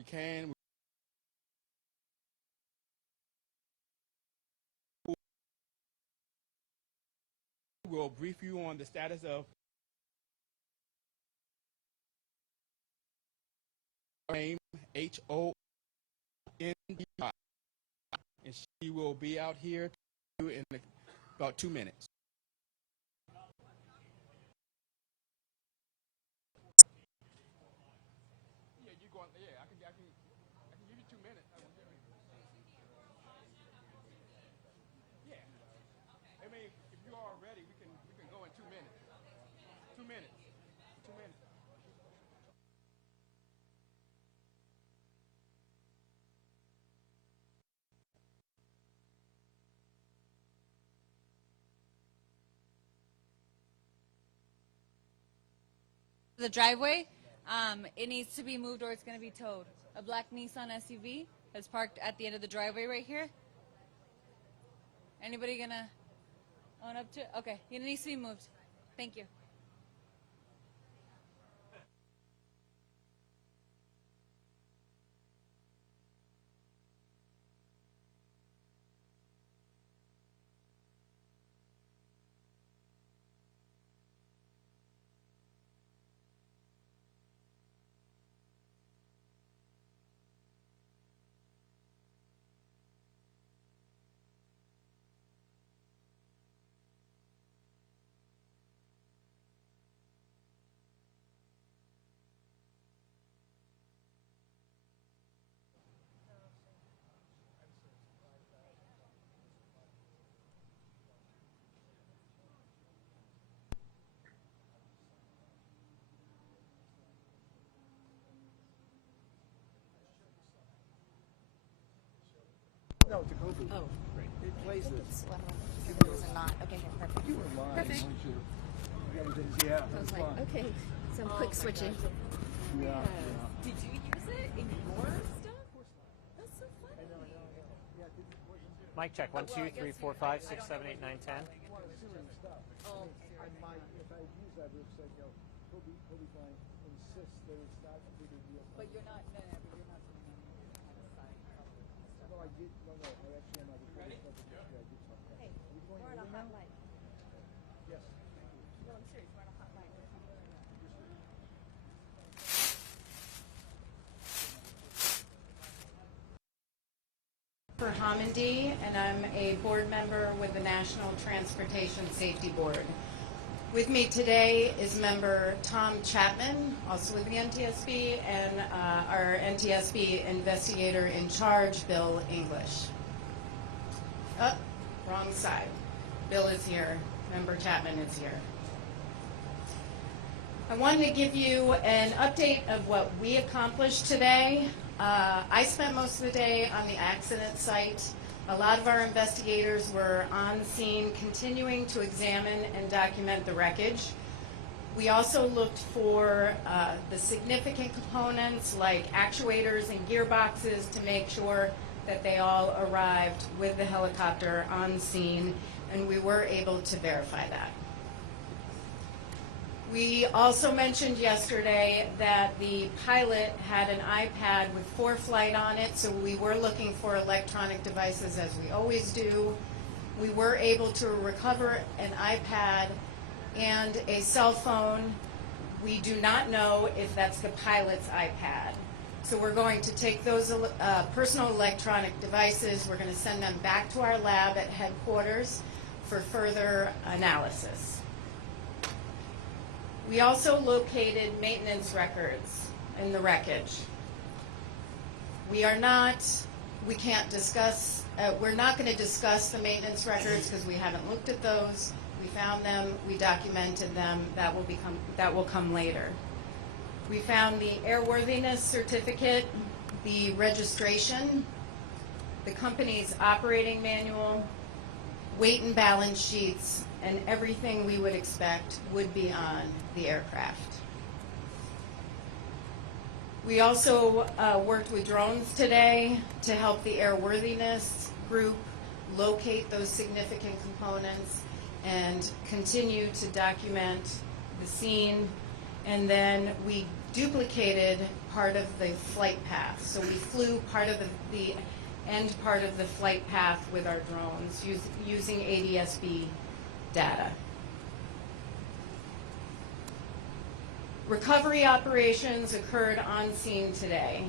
we can. We'll brief you on the status of name HONDI, and she will be out here in about 2 minutes. Yeah, you go. Yeah, I can give you 2 minutes. Yeah, I mean, if you are ready, we can go in 2 minutes. 2 minutes. 2 minutes. The driveway, it needs to be moved or it's going to be towed. A black Nissan SUV is parked at the end of the driveway right here. Anybody going to own up to it? Okay, it needs to be moved. Thank you. No, to Kobe. Oh, Great. It plays this. It's not. Okay, here, perfect. You were lying. Perfect. Yeah, I was that's like, fine. okay, some quick switching. Yeah. Did you use it in your stuff? That's so funny. Mic check. 1, 2, 3, 4, 5, 6, 7, 8, 9, 10. Oh, If I use that, it's like, Kobe Bryant insists that it's not a big deal. but you're not. No, but you're not doing any kind of side cover stuff. No, I did. No, I actually am. I recorded stuff. Yeah, I did something. Hey, we're on a hot light. Yes. No, I'm serious. We're on a hot light. For Hamidi, and I'm a board member with the National Transportation Safety Board. With me today is member Tom Chapman, also with the NTSB, and our NTSB investigator in charge, Bill English. Oh, wrong side. Bill is here. Member Chapman is here. I wanted to give you an update of what we accomplished today. I spent most of the day on the accident site. A lot of our investigators were on scene continuing to examine and document the wreckage. We also looked for the significant components like actuators and gearboxes to make sure that they all arrived with the helicopter on scene, and we were able to verify that. We also mentioned yesterday that the pilot had an iPad with ForeFlight on it, so we were looking for electronic devices as we always do. We were able to recover an iPad and a cell phone. We do not know if that's the pilot's iPad. So we're going to take those personal electronic devices, we're going to send them back to our lab at headquarters for further analysis. We also located maintenance records in the wreckage. We're not going to discuss the maintenance records because we haven't looked at those. We found them, we documented them, that will come later. We found the airworthiness certificate, the registration, the company's operating manual, weight and balance sheets, and everything we would expect would be on the aircraft. We also worked with drones today to help the airworthiness group locate those significant components and continue to document the scene. And then we duplicated part of the flight path. So we flew part of the end part of the flight path with our drones using ADS-B data. Recovery operations occurred on scene today.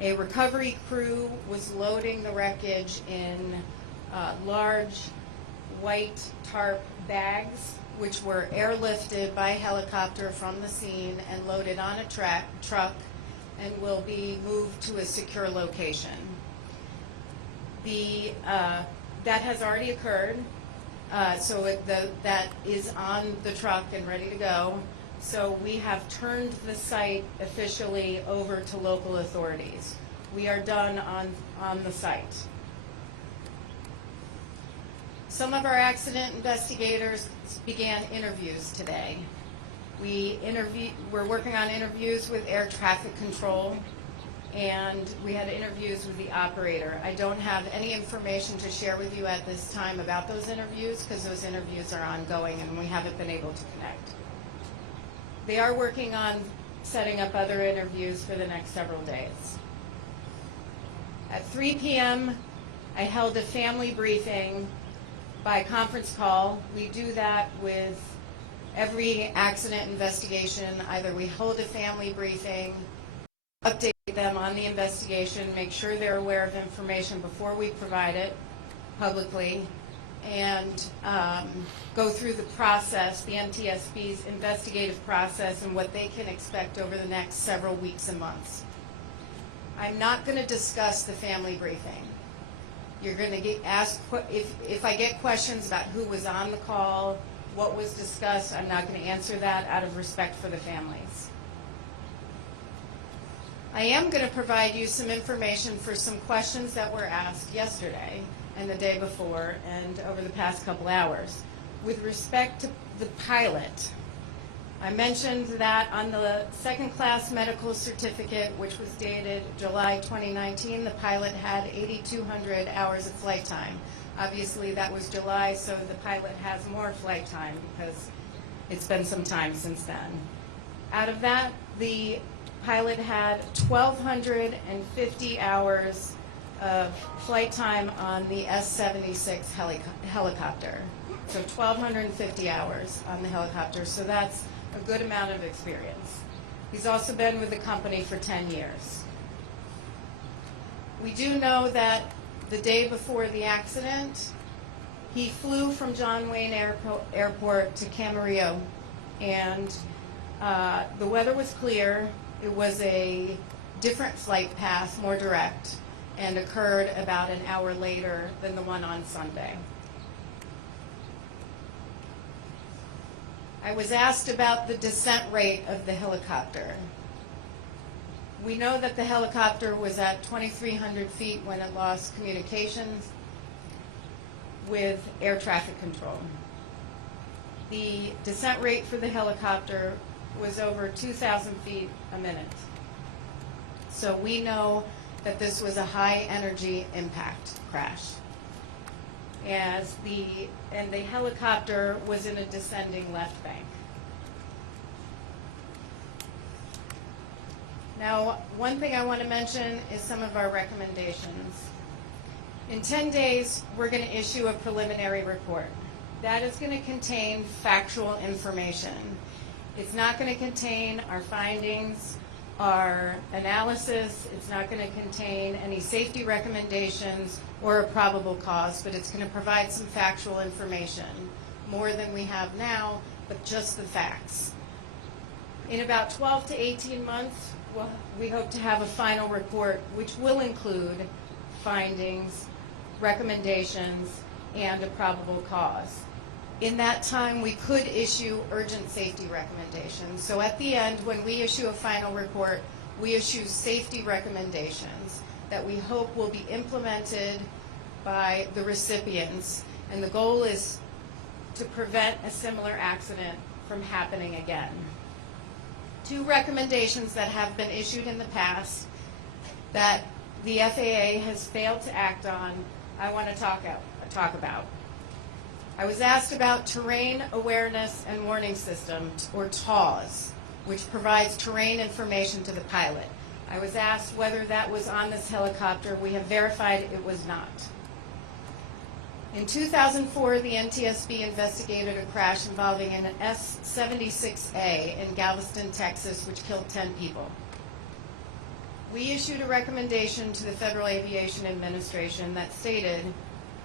A recovery crew was loading the wreckage in large white tarp bags, which were airlifted by helicopter from the scene and loaded on a truck and will be moved to a secure location. That has already occurred, so that is on the truck and ready to go. So we have turned the site officially over to local authorities. We are done on the site. Some of our accident investigators began interviews today. We're working on interviews with air traffic control, and we had interviews with the operator. I don't have any information to share with you at this time about those interviews because those interviews are ongoing and we haven't been able to connect. They are working on setting up other interviews for the next several days. At 3 p.m., I held a family briefing by conference call. We do that with every accident investigation. Either we hold a family briefing, update them on the investigation, make sure they're aware of information before we provide it publicly, and go through the process, the NTSB's investigative process, and what they can expect over the next several weeks and months. I'm not going to discuss the family briefing. You're going to get asked, if I get questions about who was on the call, what was discussed, I'm not going to answer that out of respect for the families. I am going to provide you some information for some questions that were asked yesterday and the day before and over the past couple hours. With respect to the pilot, I mentioned that on the second class medical certificate, which was dated July 2019, the pilot had 8,200 hours of flight time. Obviously that was July, so the pilot has more flight time because it's been some time since then. Out of that, the pilot had 1,250 hours of flight time on the S-76 helicopter. So 1,250 hours on the helicopter, so that's a good amount of experience. He's also been with the company for 10 years. We do know that the day before the accident, he flew from John Wayne Airport to Camarillo, and the weather was clear. It was a different flight path, more direct, and occurred about an hour later than the one on Sunday. I was asked about the descent rate of the helicopter. We know that the helicopter was at 2,300 feet when it lost communications with air traffic control. The descent rate for the helicopter was over 2,000 feet a minute. So we know that this was a high energy impact crash. And the helicopter was in a descending left bank. Now, one thing I want to mention is some of our recommendations. In 10 days, we're going to issue a preliminary report. That is going to contain factual information. It's not going to contain our findings, our analysis. It's not going to contain any safety recommendations or a probable cause, but it's going to provide some factual information, more than we have now, but just the facts. In about 12 to 18 months, we hope to have a final report which will include findings, recommendations, and a probable cause. In that time, we could issue urgent safety recommendations. So at the end, when we issue a final report, we issue safety recommendations that we hope will be implemented by the recipients. And the goal is to prevent a similar accident from happening again. 2 recommendations that have been issued in the past that the FAA has failed to act on, I want to talk about. I was asked about Terrain Awareness and Warning System, or TAWS, which provides terrain information to the pilot. I was asked whether that was on this helicopter. We have verified it was not. In 2004, the NTSB investigated a crash involving an S-76A in Galveston, Texas, which killed 10 people. We issued a recommendation to the Federal Aviation Administration that stated,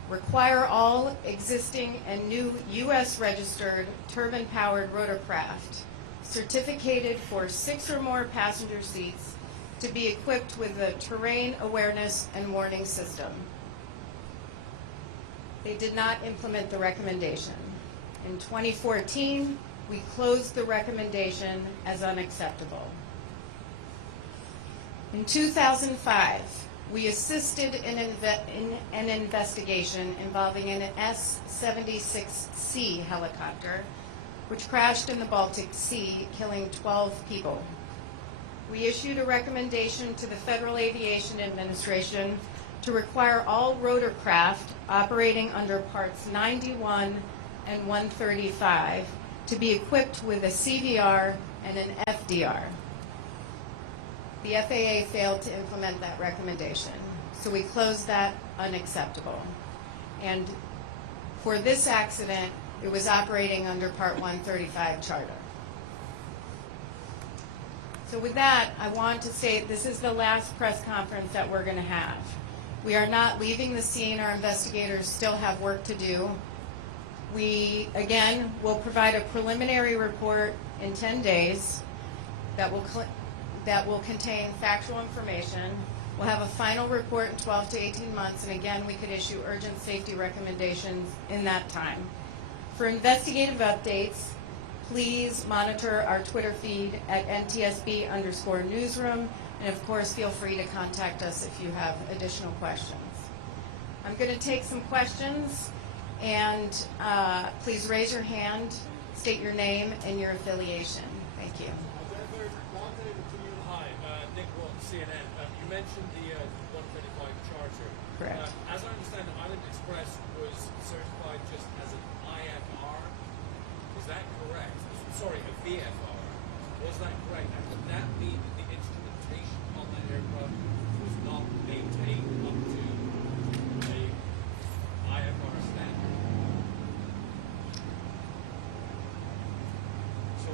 require all existing and new U.S. registered turbine-powered rotorcraft certificated for 6 or more passenger seats to be equipped with a terrain awareness and warning system. They did not implement the recommendation. In 2014, we closed the recommendation as unacceptable. In 2005, we assisted in an investigation involving an S-76C helicopter, which crashed in the Baltic Sea, killing 12 people. We issued a recommendation to the Federal Aviation Administration to require all rotorcraft operating under Parts 91 and 135 to be equipped with a CVR and an FDR. The FAA failed to implement that recommendation, so we closed that unacceptable. And for this accident, it was operating under Part 135 charter. So with that, I want to say this is the last press conference that we're going to have. We are not leaving the scene. Our investigators still have work to do. We, again, will provide a preliminary report in 10 days that will contain factual information. We'll have a final report in 12 to 18 months, and again, we could issue urgent safety recommendations in that time. For investigative updates, please monitor our Twitter feed at NTSB_newsroom, and of course, feel free to contact us if you have additional questions. I'm going to take some questions, and please raise your hand, state your name and your affiliation. Thank you. Hi, Nick Roth, CNN. You mentioned the 135 charter. Correct. As I understand, the Island Express was certified just as an IFR. Is that correct? Sorry, a VFR. Was that correct? And would that mean that the instrumentation on that aircraft was not maintained up to a IFR standard? So,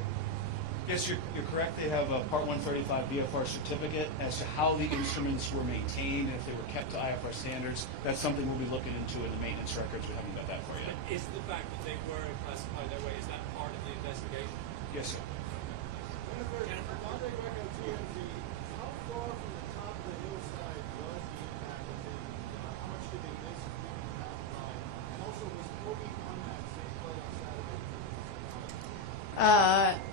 yes, you're correct. They have a Part 135 VFR certificate. As to how the instruments were maintained, if they were kept to IFR standards, that's something we'll be looking into in the maintenance records. We haven't got that for you. Is the fact that they were classified that way, is that part of the investigation? Yes, sir. Jennifer? How far from the top of the hillside was the impact of it? How much did they miss being passed by? And also, was Kobe on that same flight on Saturday?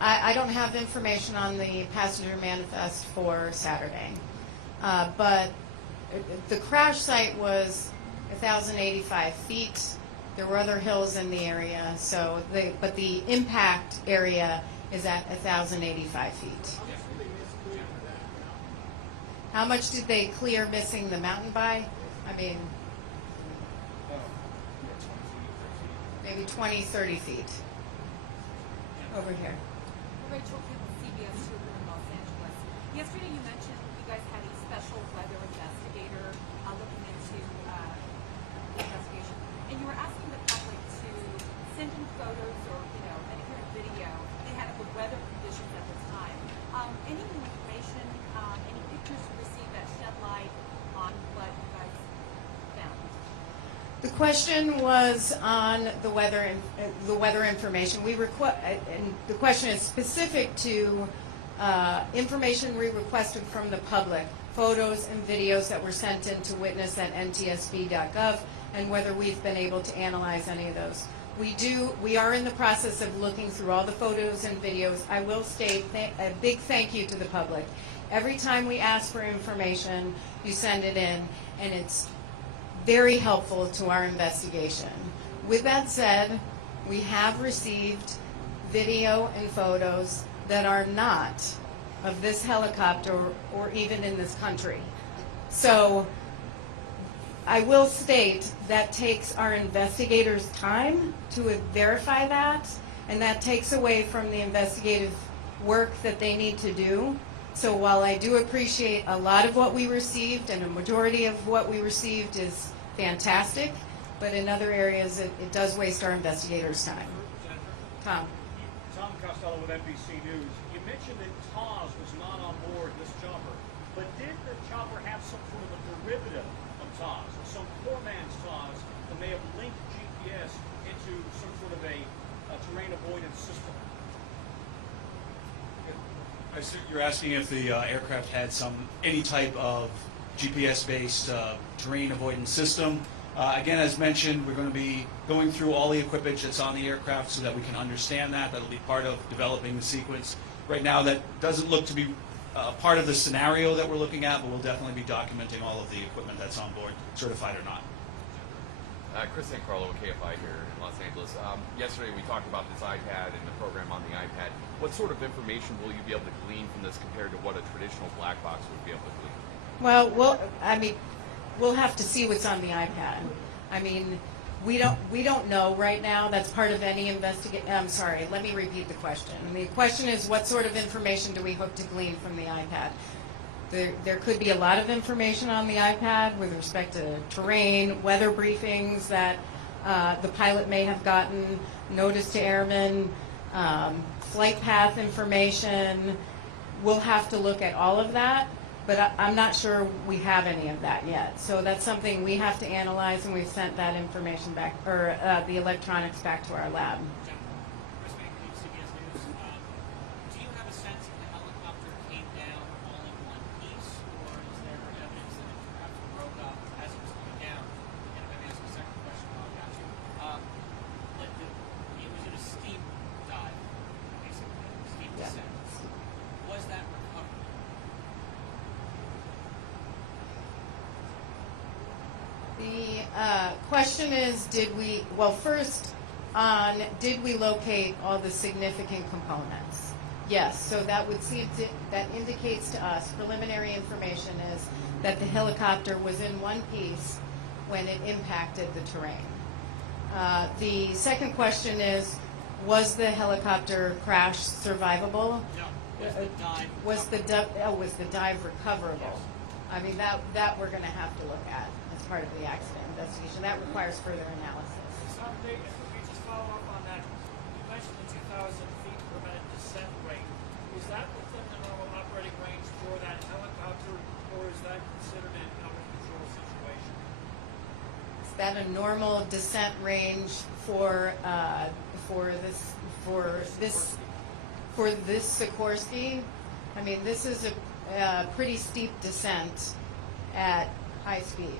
I don't have information on the passenger manifest for Saturday, but the crash site was 1,085 feet. There were other hills in the area, so but the impact area is at 1,085 feet. How much did they clear missing the mountain by? I mean, maybe 20, 30 feet. Over here. Rachel Kimball, CBS Trooper in Los Angeles. Yesterday you mentioned you guys had a special weather investigator looking into the investigation, and you were asking the public to send in photos or, any kind of video they had of the weather conditions at the time. Any new information, any pictures you received that shed light on what you guys found? The question was on the weather information. And the question is specific to information we requested from the public, photos and videos that were sent in to witness at ntsb.gov, and whether we've been able to analyze any of those. We are in the process of looking through all the photos and videos. I will state a big thank you to the public. Every time we ask for information, you send it in, and it's very helpful to our investigation. With that said, we have received video and photos that are not of this helicopter or even in this country. So I will state that takes our investigators time to verify that, and that takes away from the investigative work that they need to do. So while I do appreciate a lot of what we received, and a majority of what we received is fantastic, but in other areas it does waste our investigators' time. Tom. Tom Costello with NBC News. You mentioned that TAWS was not on board this chopper, but did the chopper have some sort of a derivative of TAWS, some poor man's TAWS that may have linked GPS into some sort of a terrain avoidance system? I assume you're asking if the aircraft had any type of GPS-based terrain avoidance system. Again, as mentioned, we're going to be going through all the equipment that's on the aircraft so that we can understand that. That'll be part of developing the sequence. Right now, that doesn't look to be part of the scenario that we're looking at, but we'll definitely be documenting all of the equipment that's on board, certified or not. Chris St. Carlo with KFI here in Los Angeles. Yesterday we talked about this iPad and the program on the iPad. What sort of information will you be able to glean from this compared to what a traditional black box would be able to glean? Well, we'll have to see what's on the iPad. I mean, we don't know right now. That's part of any investigation. I'm sorry, let me repeat the question. The question is, what sort of information do we hope to glean from the iPad? There could be a lot of information on the iPad with respect to terrain, weather briefings that the pilot may have gotten, notice to airmen, flight path information. We'll have to look at all of that, but I'm not sure we have any of that yet. So that's something we have to analyze, and we've sent that information back, or the electronics back to our lab. Chris Mankey, CBS News. Do you have a sense if the helicopter came down all in one piece, or is there evidence that it perhaps broke up as it was coming down? And if I may ask a second question while I've got you. It was at a steep dive, basically, steep descent. Was that recovered? The question is, did we locate all the significant components? Yes, so that indicates to us, preliminary information is that the helicopter was in one piece when it impacted the terrain. The second question is, was the helicopter crash survivable? No. Was the dive recoverable? I mean, that we're going to have to look at as part of the accident investigation. That requires further analysis. If we just follow up on that, you mentioned the 2,000 feet per minute descent rate. Is that within the normal operating range for that helicopter, or is that considered an out-of-control situation? Is that a normal descent range for this Sikorsky? I mean, this is a pretty steep descent at high speed,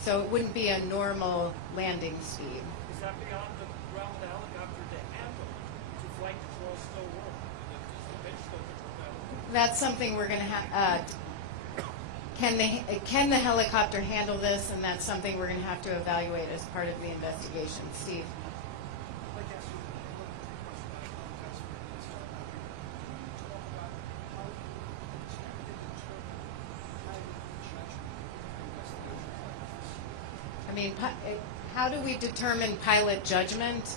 so it wouldn't be a normal landing speed. Is that beyond the realm of the helicopter to handle? To flight control still work? Does the pitch still control that? That's something we're going to have. Can the helicopter handle this? And that's something we're going to have to evaluate as part of the investigation. Steve. I'd like to ask you a question about I mean, how do we determine pilot judgment?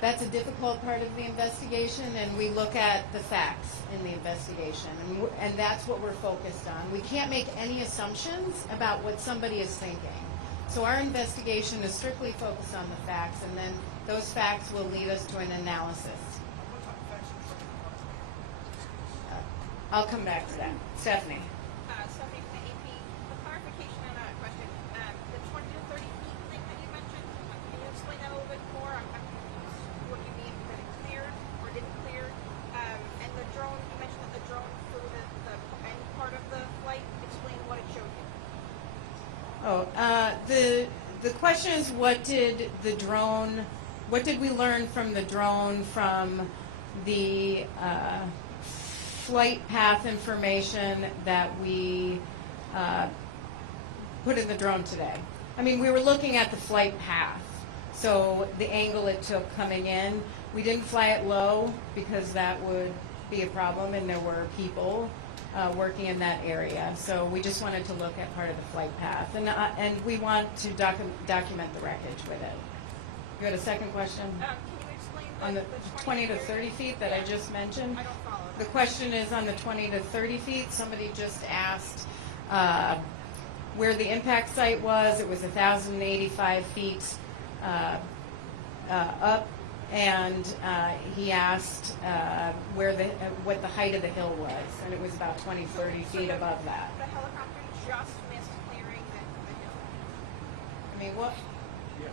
That's a difficult part of the investigation, and we look at the facts in the investigation, and that's what we're focused on. We can't make any assumptions about what somebody is thinking. So our investigation is strictly focused on the facts, and then those facts will lead us to an analysis. I'll come back to that. Stephanie. Stephanie from the AP. A clarification on that question. The 20 to 30 feet thing that you mentioned, can you explain that a little bit more? I'm confused what you mean that it cleared or didn't clear. And the drone, you mentioned that the drone flew the end part of the flight. Explain what it showed you. The question is, what did we learn from the drone from the flight path information that we put in the drone today? I mean, we were looking at the flight path, so the angle it took coming in. We didn't fly it low because that would be a problem, and there were people working in that area. So we just wanted to look at part of the flight path, and we want to document the wreckage with it. You had a second question? Can you explain On the 20 to 30 feet that I just mentioned? I don't follow. the question is on the 20 to 30 feet. Somebody just asked where the impact site was. It was 1,085 feet up, and he asked what the height of the hill was, and it was about 20, 30 feet above that. The helicopter just missed clearing the hill. I mean, what? Yes,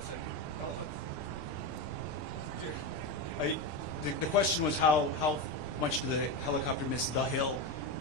the question was how much did the helicopter miss the hill?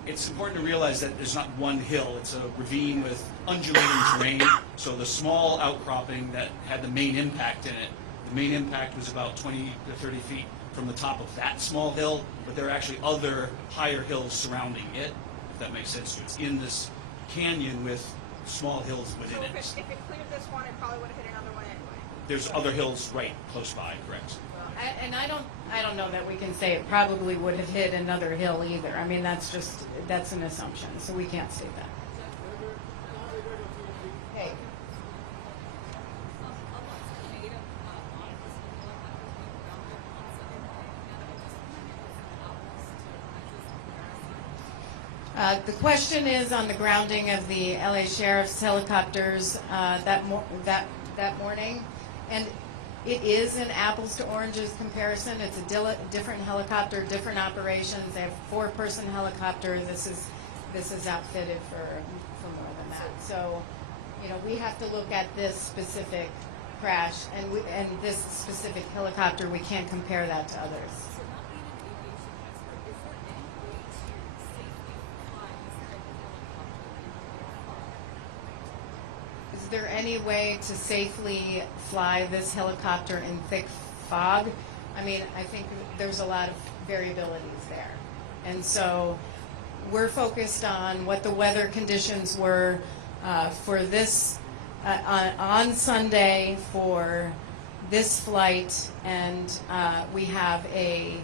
It's important to realize that there's not one hill. It's a ravine with undulating terrain. So the small outcropping that had the main impact in it, the main impact was about 20 to 30 feet from the top of that small hill, but there are actually other higher hills surrounding it, if that makes sense. So it's in this canyon with small hills within So it. if it cleared this one, it probably would have hit another one anyway. There's other hills right close by, correct? And I don't know that we can say it probably would have hit another hill either. I mean, that's an assumption, so we can't state that. Hey. The question is on the grounding of the LA Sheriff's helicopters that morning, and it is an apples to oranges comparison. It's a different helicopter, different operations. They have a 4-person helicopter. This is outfitted for more than that. So, we have to look at this specific crash and this specific helicopter. We can't compare that to others. Is there any way to safely fly this helicopter in thick fog? I mean, I think there's a lot of variabilities there. And so we're focused on what the weather conditions were for this, on Sunday for this flight. And we have a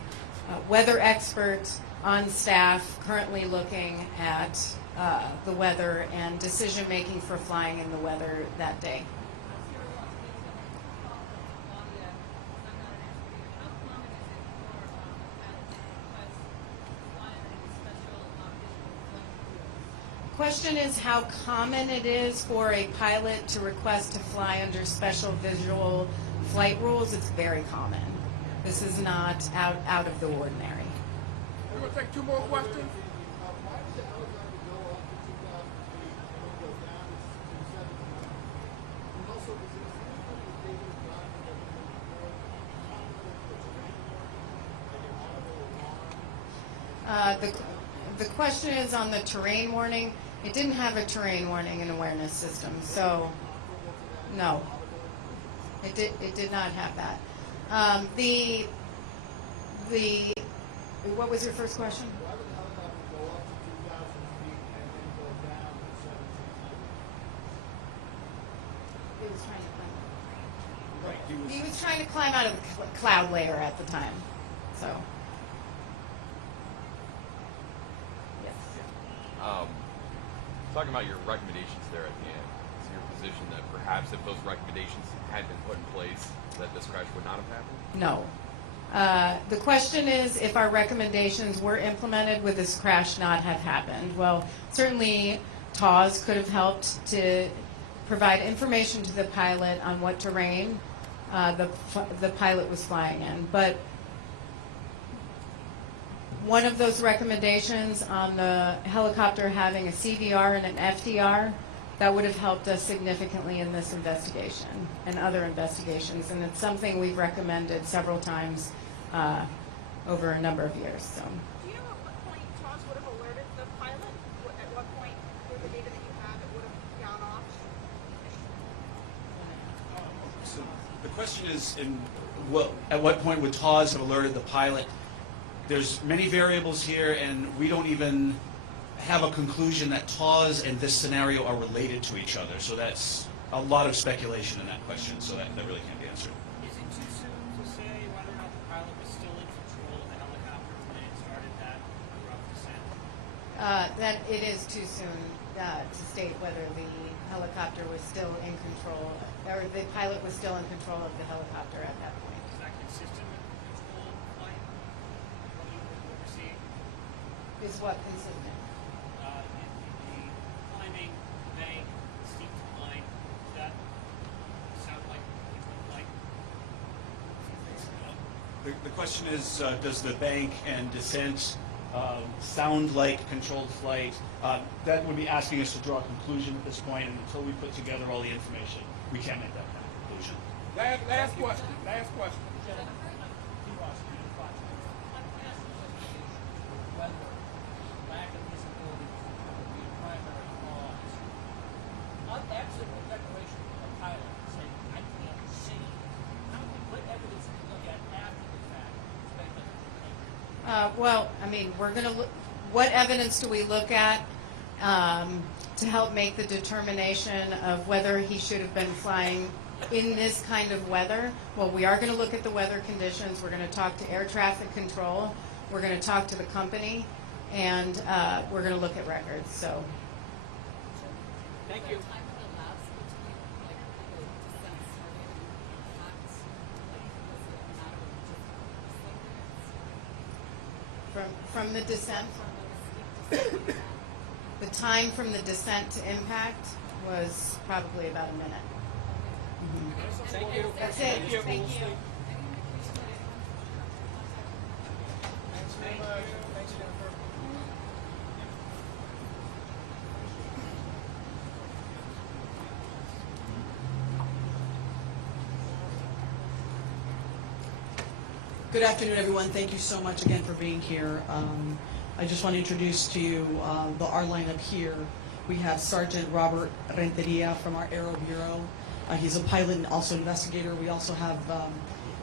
weather expert on staff currently looking at the weather and decision-making for flying in the weather that day. Question is how common it is for a pilot to request to fly under special visual flight rules. It's very common. This is not out of the ordinary. We're going to take 2 more questions. The question is on the terrain warning. It didn't have a terrain warning and awareness system, so no, it did not have that. What was your first question? He was trying to climb out of the cloud layer at the time, so. Talking about your recommendations there at the end, is your position that perhaps if those recommendations had been put in place, that this crash would not have happened? No. The question is if our recommendations were implemented, would this crash not have happened? Well, certainly TAWS could have helped to provide information to the pilot on what terrain the pilot was flying in. But one of those recommendations on the helicopter having a CVR and an FDR, that would have helped us significantly in this investigation and other investigations. And it's something we've recommended several times over a number of years. So. Do you know at what point TAWS would have alerted the pilot? At what point, with the data that you have, it would have gone off? So the question is, at what point would TAWS have alerted the pilot? There's many variables here, and we don't even have a conclusion that TAWS and this scenario are related to each other. So that's a lot of speculation in that question, so that really can't be answered. Is it too soon to say whether or not the pilot was still in control of the helicopter when it started that abrupt descent? That it is too soon to state whether the helicopter was still in control, or the pilot was still in control of the helicopter at that point. Is that consistent with control flight? What you were overseeing? is what consumed it. The climbing, bank, steep decline, does that sound like it's like? The question is, does the bank and descent sound like controlled flight? That would be asking us to draw a conclusion at this point, and until we put together all the information, we can't make that kind of conclusion. Last question. Last question. Well, I mean, we're going to look, what evidence do we look at to help make the determination of whether he should have been flying in this kind of weather? Well, we are going to look at the weather conditions. We're going to talk to air traffic control. We're going to talk to the company, and we're going to look at records. So, Thank you. from the descent, the time from the descent to impact was probably about a minute. Thank you. That's it. Thank you. Thanks very much. Thanks, Jennifer. Good afternoon, everyone. Thank you so much again for being here. I just want to introduce to you our lineup here. We have Sergeant Robert Renteria from our Aero Bureau. He's a pilot and also investigator. We also have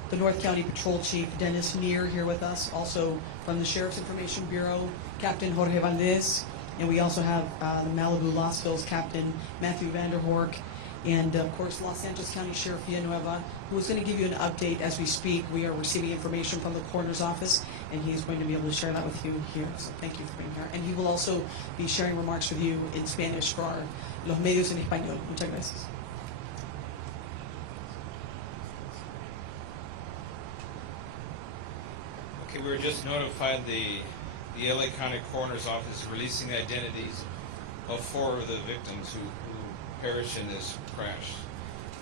the North County Patrol Chief Dennis Neer here with us, also from the Sheriff's Information Bureau, Captain Jorge Valdez, and we also have the Malibu Los Feliz Captain Matthew Vanderhork, and of course Los Angeles County Sheriff Villanueva, who is going to give you an update as we speak. We are receiving information from the coroner's office, and he's going to be able to share that with you here. So thank you for being here. And he will also be sharing remarks with you in Spanish for our los medios en español. Muchas gracias. Okay, we were just notified the LA County Coroner's Office is releasing the identities of 4 of the victims who perished in this crash.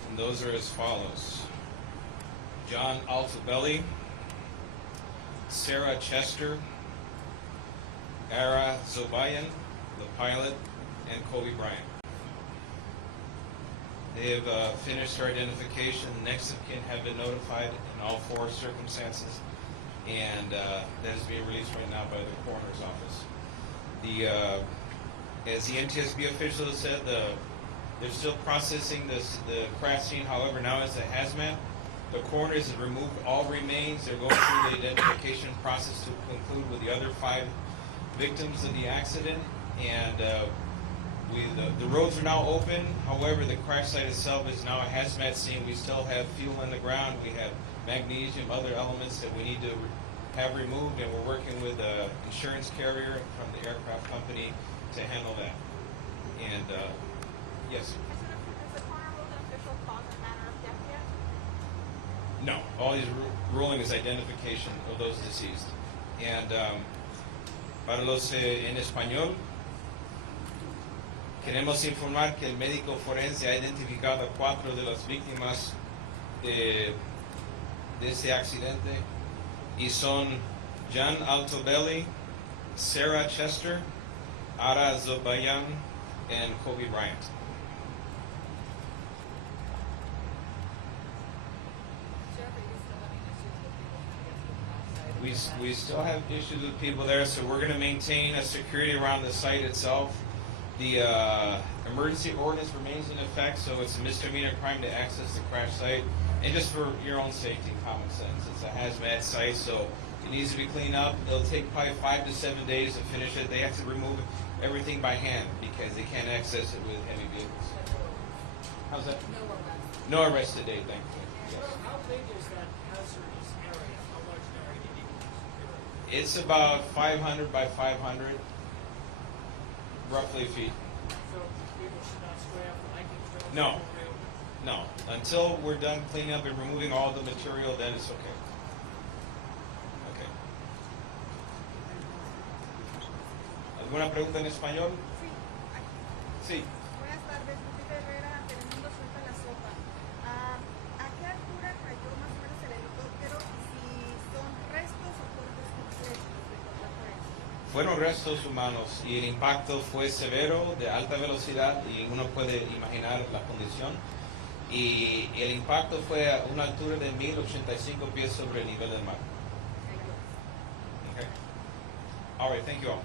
And those are as follows: John Altobelli, Sarah Chester, Ara Zobayan, the pilot, and Kobe Bryant. They have finished their identification. Next of kin have been notified in all 4 circumstances, and that is being released right now by the coroner's office. As the NTSB official has said, they're still processing the crash scene. However, now it's a hazmat. The coroners have removed all remains. They're going through the identification process to conclude with the other 5 victims of the accident. And the roads are now open. However, the crash site itself is now a hazmat scene. We still have fuel in the ground. We have magnesium, other elements that we need to have removed, and we're working with an insurance carrier from the aircraft company to handle that. And yes. Has the coroner ruled an official cause and manner of death yet? No, all he's ruling is identification of those deceased. And para los en español, queremos informar que el médico forense ha identificado a 4 de las víctimas de este accidente, y son John Altobelli, Sarah Chester, Ara Zobayan, and Kobe Bryant. We still have issues with people there, so we're going to maintain a security around the site itself. The emergency ordinance remains in effect, so it's a misdemeanor crime to access the crash site. And just for your own safety and common sense, it's a hazmat site, so it needs to be cleaned up. It'll take probably 5 to 7 days to finish it. They have to remove everything by hand because they can't access it with heavy vehicles. How's that? No arrest to date, thankfully. Yes. How big is that hazardous area? How large an area do you need? It's about 500 by 500, roughly feet. So people should not swim, hiking trails? No. No. Until we're done cleaning up and removing all the material, then it's okay. Okay. ¿Alguna pregunta en español? Sí. Buenas tardes, Lupita Herrera, Telemundo Suelta la Sopa. ¿A qué altura cayó más o menos el helicóptero y si son restos o cuerpos completos de contrafuertes? Fueron restos humanos y el impacto fue severo, de alta velocidad, y uno puede imaginar la condición. Y el impacto fue a una altura de 1085 pies sobre el nivel del mar. Okay. All right, thank you all.